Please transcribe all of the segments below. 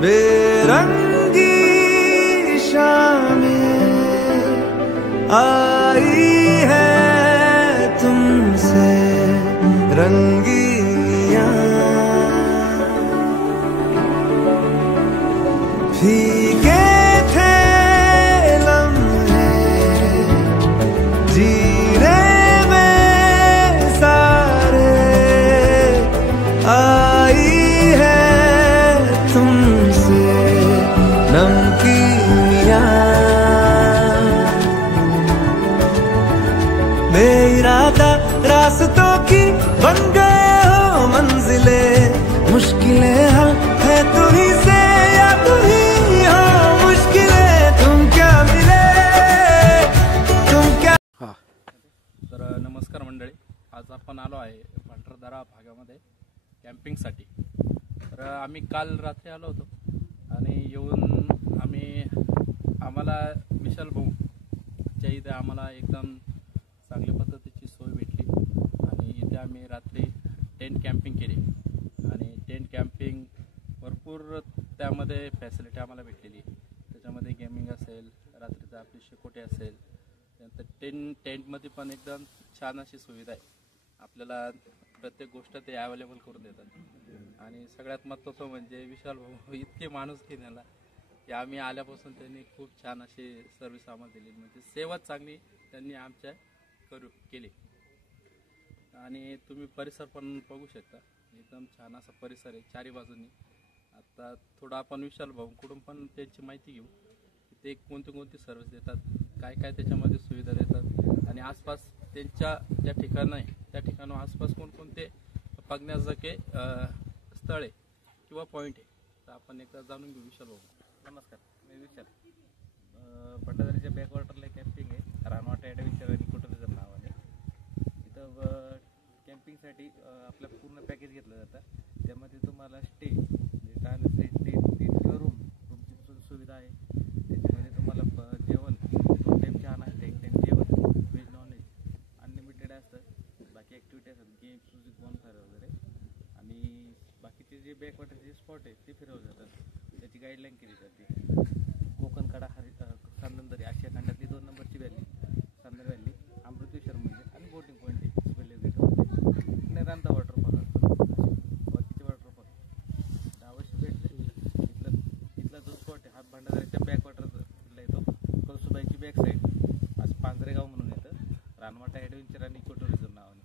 बेरंगी शामें आई है तुमसे रंगीनियां, फीके थे लम्हे जीने में सारे, आई है तुमसे नमकीनियां, बेइरादा रास्तों की बन गए हो मंजिले, मुश्किलें हल है तुम्हीं से या तुम्हीं हो मुश्किलें, तुम क्या मिले तुम क्या। तर नमस्कार मंडळी, आज आपण आलो आहे भंडारदरा भागामध्ये कॅम्पिंगसाठी। तर आम्ही काल रात्री आलो होतो आणि येऊन आम्हाला विशाल भाऊच्या इथे आम्हाला एकदम चांगल्या पद्धतीची सोय भेटली आणि इथे आम्ही रात्री टेंट कॅम्पिंग केली आणि टेंट कॅम्पिंग भरपूर त्यामध्ये फॅसिलिटी आम्हाला भेटलेली। त्याच्यामध्ये गेमिंग असेल, रात्रीचा आपली शेकोटी असेल, त्यानंतर टेंटमध्ये पण एकदम छान अशी सुविधा आहे। आपल्याला प्रत्येक गोष्ट ते अवेलेबल करून देतात आणि सगळ्यात महत्त्वाचं म्हणजे विशाल भाऊ इतके माणूस की त्याला की आम्ही आल्यापासून त्यांनी खूप छान अशी सर्व्हिस आम्हाला दिली, म्हणजे सेवा चांगली त्यांनी आमच्या केली। आणि तुम्ही परिसर पण बघू शकता, एकदम छान असा परिसर आहे चारी बाजूंनी। आता थोडं आपण विशाल भाऊंकडून पण त्यांची माहिती घेऊ की ते कोणती सर्व्हिस देतात, काय काय त्याच्यामध्ये सुविधा देतात आणि आसपास त्यांच्या ज्या ठिकाण आहे त्या ठिकाणं आसपास कोणकोणते बघण्यासारखे स्थळ आहे किंवा पॉईंट आहे, तर आपण एकदा जाणून घेऊ। विशाल भाऊ नमस्कार, मी विशाल। भंडारदऱ्याच्या बॅकवॉटरला कॅम्पिंग आहे, रानवाटा ॲडव्हेंचर आणि इकोटुरिझम नावाने। इथं कॅम्पिंगसाठी आपलं पूर्ण पॅकेज घेतलं जातं। त्यामध्ये तुम्हाला स्टे म्हणजे टायम रूमची सुविधा आहे। त्याच्यामध्ये तुम्हाला जेवण 2 टाईम चहा नाश्ता, 1 टाईम जेवण, व्हेज नॉनव्हेज अनलिमिटेड असतं। बाकी ॲक्टिव्हिटी असतात, गेम्स, म्युझिक, बॉनफायर वगैरे, आणि बाकीचे जे बॅकवॉटरचे स्पॉट आहेत ते फिरवले जातात, त्याची गाईडलाईन केली जाते। कोकणकडा, सांदनदरी, आशिया खंडातली 2 नंबरची व्हॅली, सांदन व्हॅली, अमृतेश्वर मंदिर आणि बोटिंग पॉईंट आहे स्पेले गेटमध्ये, आणि रांधा वॉटरफॉल असतो, बाकीचे वॉटरफॉल अवश्य भेटते। इथला जो स्पॉट आहे हा भंडारदऱ्याच्या बॅकवॉटरला येतो, कळसुबाईची बॅक साईड आज पांजरेगाव म्हणून येतं, रानवाटा ॲडव्हेंचर आणि इकोटुरिझम नावाने।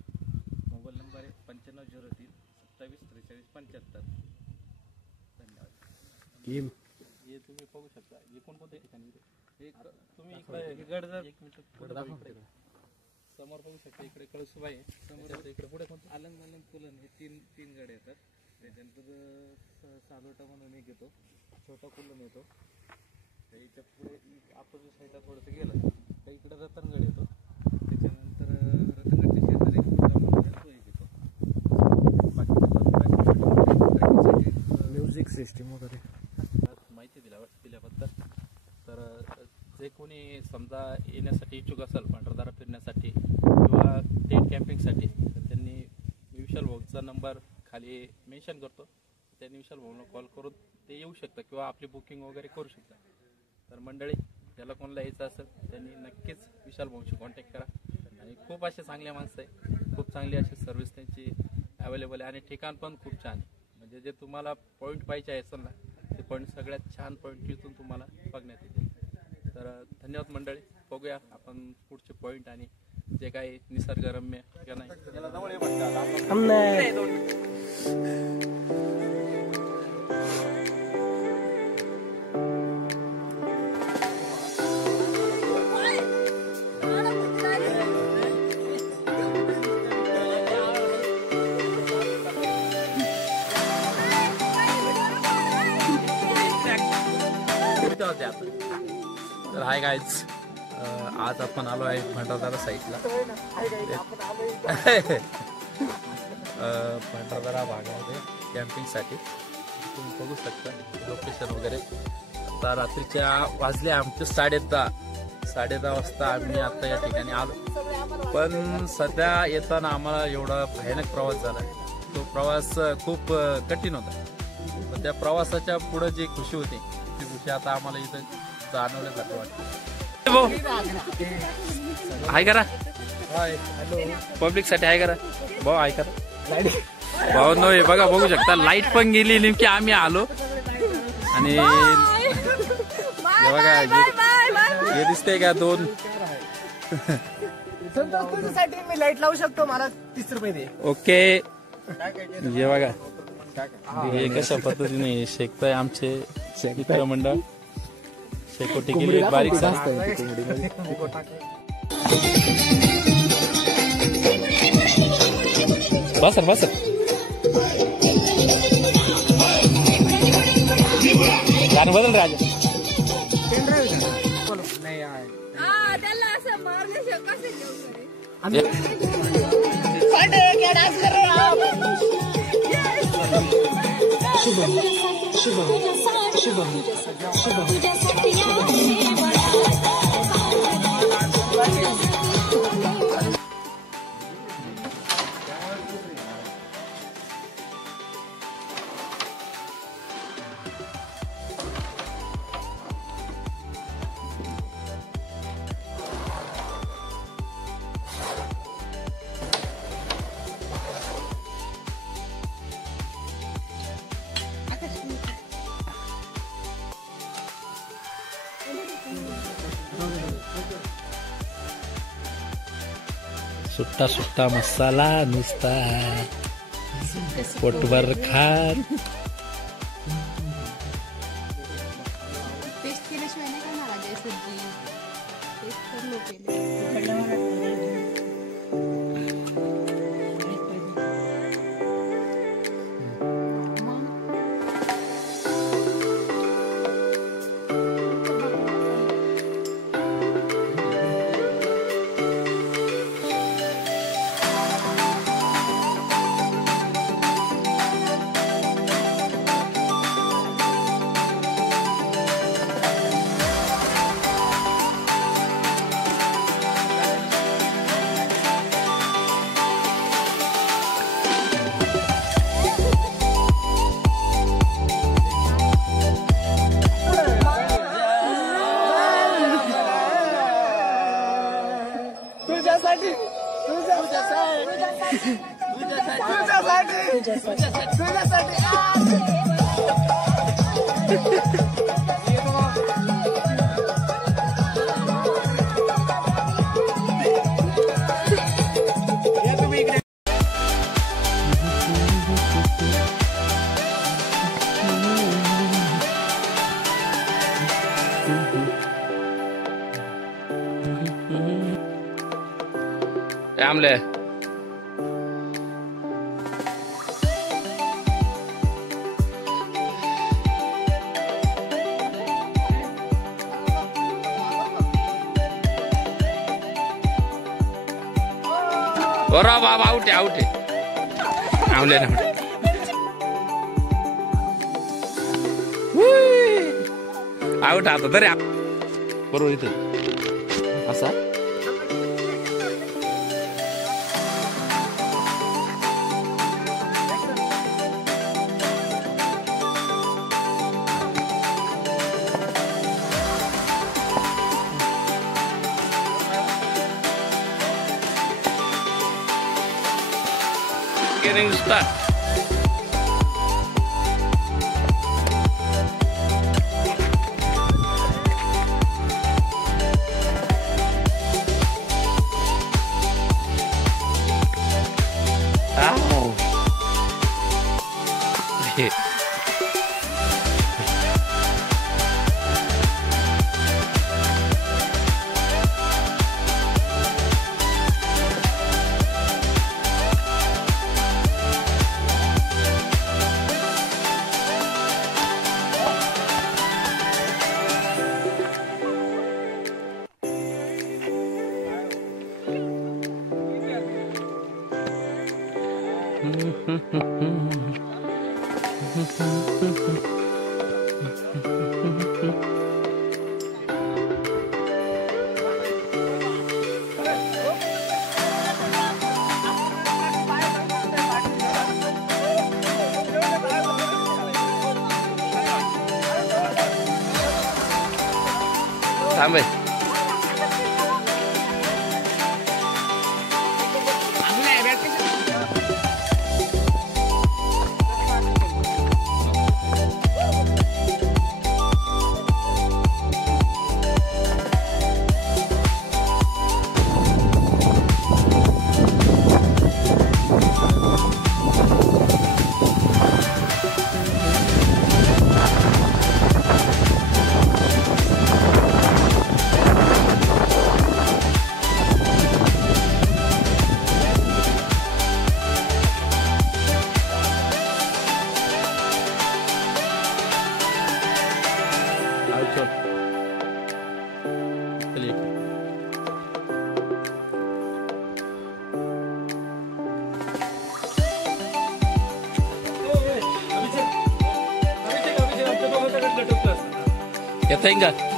मोबाईल नंबर आहे 9503 27 43 75। धन्यवाद। हे तुम्ही बघू शकता, हे कोणकोणत्या ठिकाणी तुम्ही इकडे गड जर एक मिनिट समोर बघू शकता, इकडे कळसुबाई आहे, समोर इकडे पुढे कोणतं आलंग पुलन हे तीन गड येतात। त्याच्यानंतर सालोटा म्हणून एक येतो, छोटा कुलन येतो, त्याच्या पुढे अपोजिट साईडला थोडंसं गेलं तर इकडे रतनगड येतो, त्याच्यानंतर रतनगडच्या शेजारी तो एक येतो। बाकी म्युझिक सिस्टीम वगैरे माहिती दिल्याबद्दल। तर जे कोणी समजा येण्यासाठी इच्छुक असेल भंडारदरा फिरण्यासाठी किंवा टेंट कॅम्पिंगसाठी, तर त्यांनी विशाल भाऊचा नंबर खाली मेन्शन करतो, त्यांनी विशाल भाऊला कॉल करून ते येऊ शकतं किंवा आपली बुकिंग वगैरे करू शकता। तर मंडळी, ज्याला कोणाला यायचं असेल त्यांनी नक्कीच विशाल भाऊशी कॉन्टॅक्ट करा आणि खूप असे चांगले माणसं आहे, खूप चांगली अशी सर्व्हिस त्यांची अवेलेबल आहे आणि ठिकाण पण खूप छान आहे। म्हणजे जे तुम्हाला पॉईंट पाहिजे असेल ना, ते पॉईंट सगळ्यात छान पॉईंट तिथून तुम्हाला बघण्यात येते। तर धन्यवाद मंडळी, बघूया आपण पुढचे पॉईंट आणि जे काही निसर्गरम्य का नाही। तर हाय गाईज, आज आपण आलो आहे भंडारदरा साईडला, भंडारदरा भागामध्ये कॅम्पिंगसाठी। तुम्ही बघू शकता लोकेशन वगैरे। आता रात्रीच्या वाजले आमचे 10:30 वाजता आम्ही आता या ठिकाणी आलो, पण सध्या येताना आम्हाला एवढा भयानक प्रवास झाला, तो प्रवास खूप कठीण होता। त्या प्रवासाच्या पुढे जी खुशी होती ती खुशी आता आम्हाला इथं जाणवल्यासारखं वाटतं. हाय करा पब्लिक साठी हाय करा भाऊ, हाय करा भाऊ. नो बघा, बघू शकता लाईट पण गेली नेमकी आम्ही आलो आणि बघा हे दिसते का 2 मी लाईट लावू शकतो, मला 30 रुपये दे. ओके. हे बघा हे कशा पद्धतीने शेकताय आमचे मित्र मंडळ. शेकोटी केली बारीक बस बस गाणं बदल राजा. सुट्टा सुट्टा मसाला नुसता पोटभर खात. टेस्ट केल्याशिवाय नाही खाणार आज ही सब्जी. टेस्ट कर लो पहिले. आमले बरं बाबा आउट आहे आमले ना आउट आता तरी बरोबर इथे असा getting stuck. Ow. थांबे येता येईल का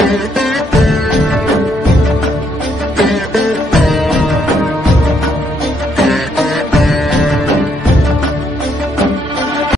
Thank you.